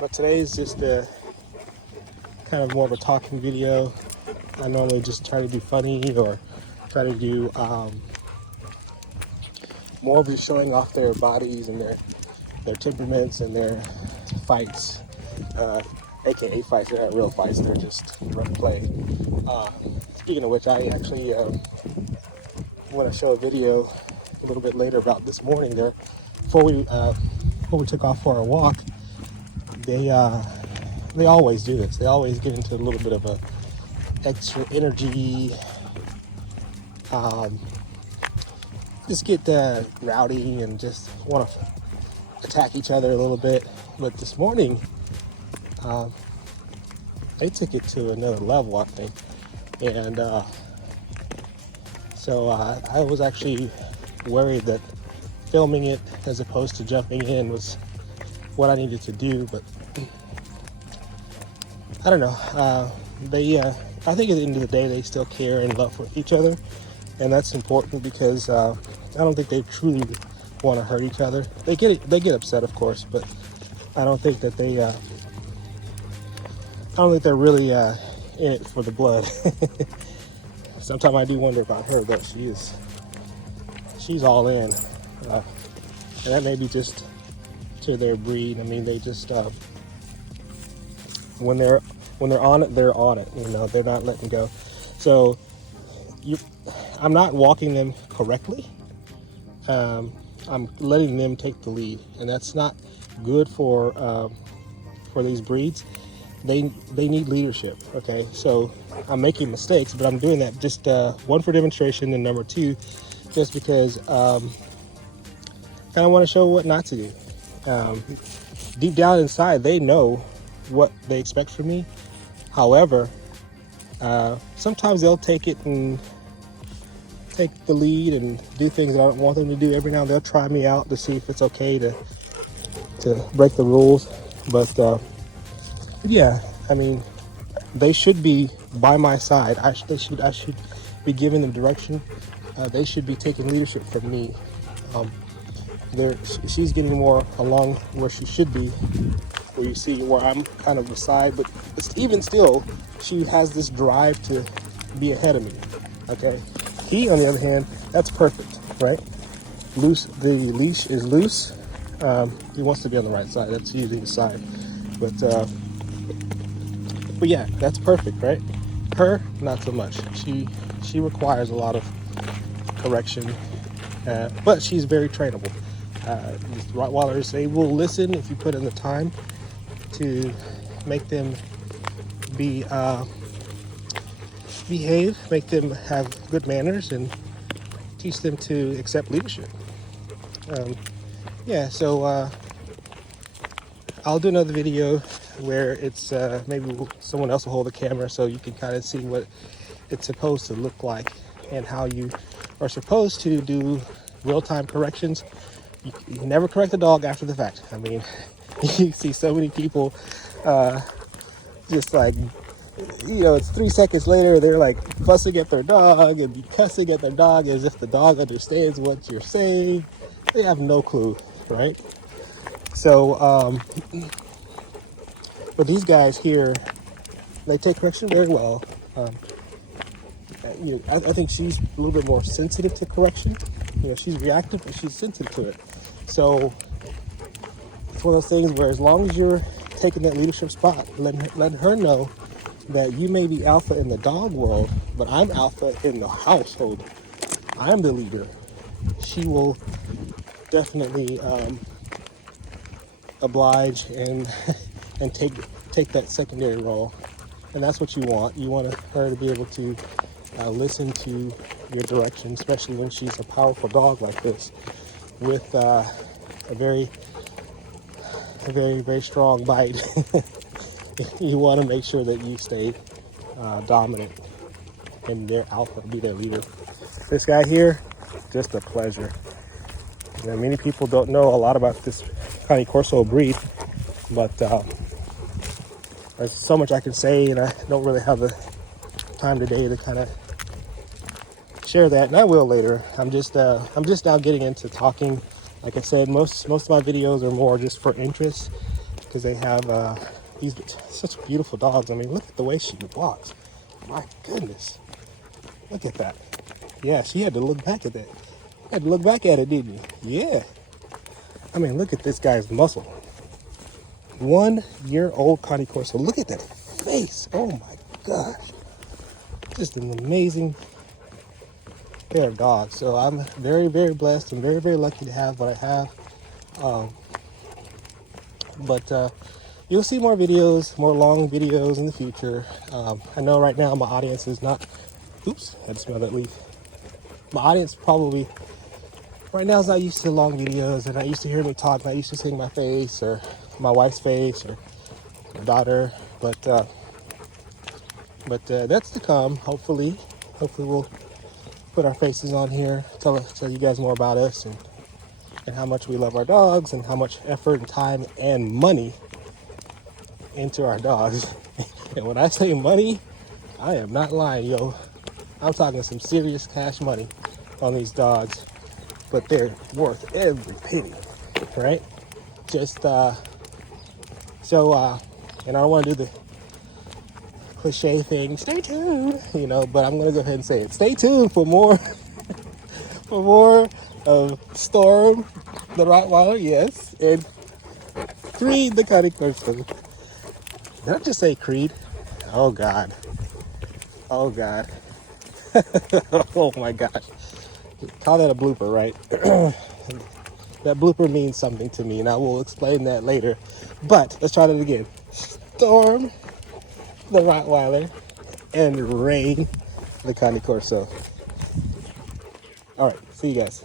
But today is just a kind of more of a talking video. I normally just try to do funny or try to do more of just showing off their bodies and their temperaments and their fights, aka fights. They're not real fights, they're just rough play. Speaking of which, I actually want to show a video a little bit later about this morning there. Before we took off for our walk, they always do this. They always get into a little bit of a extra energy, just get rowdy and just want to attack each other a little bit. But this morning, they took it to another level, I think. And so I was actually worried that filming it as opposed to jumping in was what I needed to do, but I don't know. I think at the end of the day, they still care and love for each other, and that's important because I don't think they truly want to hurt each other. They get upset, of course, but I don't think that I don't think they're really in it for the blood. Sometimes I do wonder about her, though. She's all in, and that may be just to their breed. I mean, they just when they're on it, they're on it. You know, they're not letting go. So I'm not walking them correctly. I'm letting them take the lead, and that's not good for these breeds. They need leadership. Okay, so I'm making mistakes, but I'm doing that just one, for demonstration, and number two, just because kind of want to show what not to do. Deep down inside, they know what they expect from me. However, sometimes they'll take it and take the lead and do things that I don't want them to do. Every now and then they'll try me out to see if it's okay to break the rules. But yeah, I mean, they should be by my side. I should be giving them direction. They should be taking leadership from me. She's getting more along where she should be, where you see where I'm kind of beside, but even still, she has this drive to be ahead of me. Okay, he, on the other hand, that's perfect, right? The leash is loose. He wants to be on the right side. That's usually the side, but yeah, that's perfect, right? Her, not so much. She requires a lot of correction, but she's very trainable. These Rottweilers, they will listen if you put in the time to make them behave, make them have good manners, and teach them to accept leadership. Yeah, so I'll do another video where it's maybe someone else will hold the camera so you can kind of see what it's supposed to look like and how you are supposed to do real-time corrections. You never correct the dog after the fact. I mean, you see so many people just like, you know, it's 3 seconds later, they're like fussing at their dog and cussing at their dog as if the dog understands what you're saying. They have no clue, right? So, but these guys here, they take correction very well. You know, I think she's a little bit more sensitive to correction. You know, she's reactive, but she's sensitive to it. So it's one of those things where as long as you're taking that leadership spot, letting her know that you may be alpha in the dog world, but I'm alpha in the household. I'm the leader. She will definitely oblige and take that secondary role, and that's what you want. You want her to be able to listen to your direction, especially when she's a powerful dog like this, with a very, very strong bite. You want to make sure that you stay dominant and their alpha, be their leader. This guy here, just a pleasure. You know, many people don't know a lot about this Cane Corso breed, but there's so much I can say, and I don't really have the time today to kind of share that, and I will later. I'm just now getting into talking. Like I said, most of my videos are more just for interest, because they have these such beautiful dogs. I mean, look at the way she walks. My goodness, look at that. Yeah, she had to look back at that. Had to look back at it, didn't you? Yeah. I mean, look at this guy's muscle. 1 year old Cane Corso. Look at that face. Oh my gosh. Just an amazing pair of dogs. So I'm very, very blessed. I'm very, very lucky to have what I have. But you'll see more videos, more long videos in the future. I know right now my audience is not, oops, I had to smell that leaf. My audience probably right now is not used to long videos, and not used to hear me talk, not used to seeing my face or my wife's face or my daughter. But that's to come. Hopefully we'll put our faces on here, tell you guys more about us and how much we love our dogs and how much effort and time and money into our dogs. And when I say money, I am not lying, yo. I'm talking some serious cash money on these dogs, but they're worth every penny, right? Just and I don't want to do the cliche thing, stay tuned, but I'm gonna go ahead and say it. Stay tuned for more of Storm the Rottweiler, yes, and Creed the Cane Corso. Did I just say Creed? Oh God. Oh God. Oh my gosh. Call that a blooper, right? That blooper means something to me, and I will explain that later. But let's try that again. Storm the Rottweiler and Rain the Cane Corso. All right, see you guys.